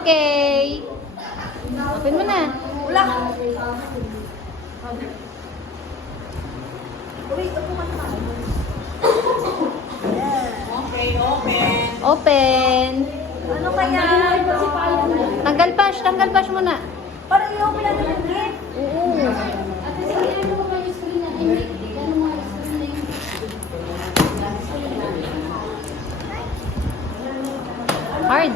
Okay. Open mo na. Wala. Wait, ako man pa. Okay, open. Open. Ano kaya? Tanggal bash muna. Parang i-open natin yung gift. Oo. Hard.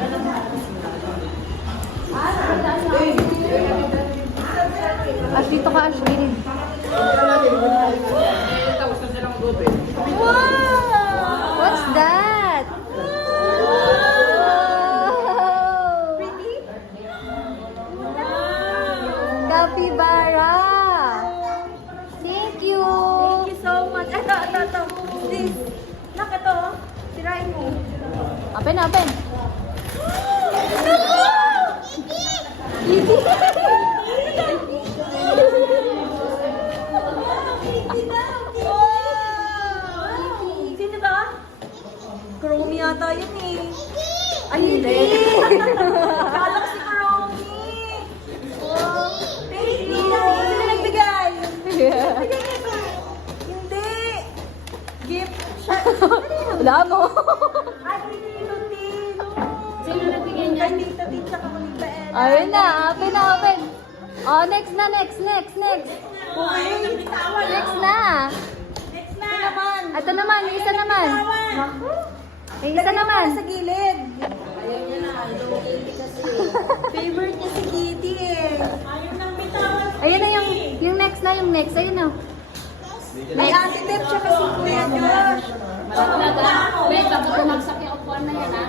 Ash, dito ka, Ash. Gilid. Wow! What's that? Wow! Capybara! Thank you! Thank you so much. Ito. This. Nak, ito. Sirain mo. Open, open. Sino ba? Chromie yata yun eh. Ay, hindi. Kala ko si Chromie. Oh, thank you. Sino nagbigay? Hindi. Gift. Wala mo. Ay, Tito Tin. Sino nagbigay niya? Kay Tito Tin sa Kamunita Ella. Ayun na, open na, open. Oh, next na, next. Next na. Next na. Next na. Naman. Ito naman, yung isa naman. Naku. Yung isa naman. Sa gilid. Favorite niya si Kitty eh. Ayaw nang bitawan. Ayun na yung next na, yung next. Ayun na. May Ate Deb tsaka si Kuya Josh. Wait, bago bumagsak yung upuan na yan, ha?